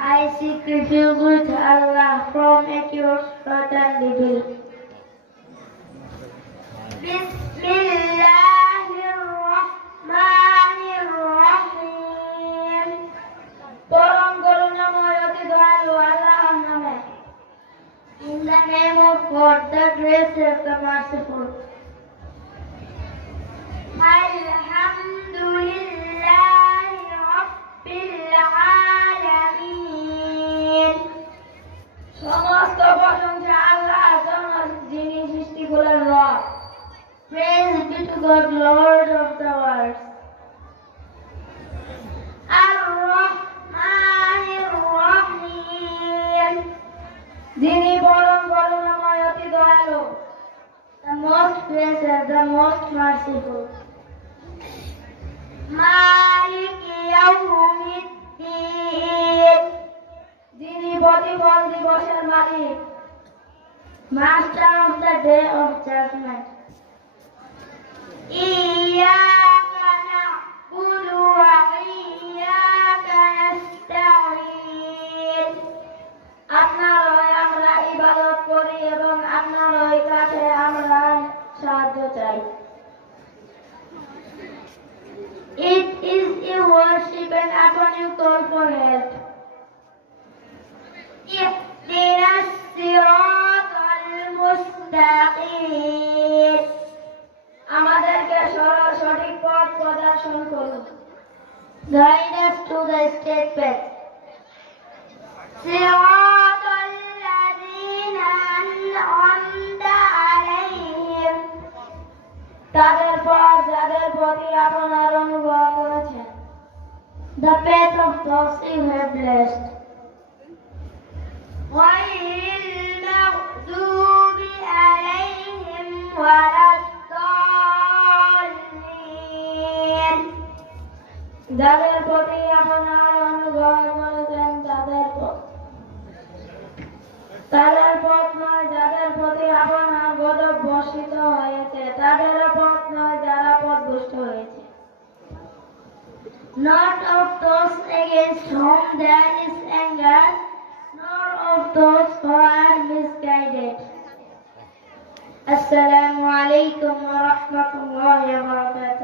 I seek refuge with Allah from accused and evil. Bismillahirrahmanirrahim. পরম করুণাময় অতি দয়ালু আল্লাহর নামে In the name of God, the gracious, the merciful. God, Lord of the world. আর-রহমানির রহিম। যিনি পরম করুণাময় অতি দয়ালু the most gracious, the most merciful. মালিক ইয়াউমিদ্দিন যিনি প্রতিফল দিবসের মালিক master of the day of judgement It is a worship and upon you call for help. If Guide us to the straight path. صراط الذين أنعمت عليهم তাদের পর যাদের প্রতি আপনার অনুগ্রহ করেছেন The path of those you have blessed. যাদের প্রতি আপনার অনুগ্রহ করেছেন তাদের তাদের পথ নয় যাদের প্রতি আপনার গজব বর্ষিত হয়েছে তাদের পথ নয় যারা পথভ্রষ্ট হয়েছে Not of those against whom there is anger, nor of those who are misguided. Assalamu alaikum wa rahmatullahi wa barakatuh.